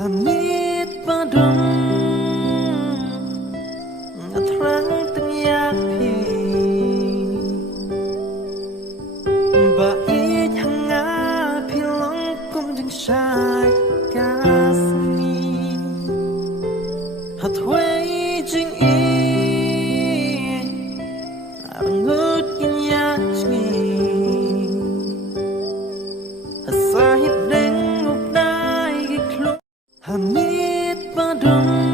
Hamid badum ngatang tenyapi bait hanga pilong kum jeng shai kasmi hatway jing I arangut kinyachmi asahit deng ukdai giklo Hamid badum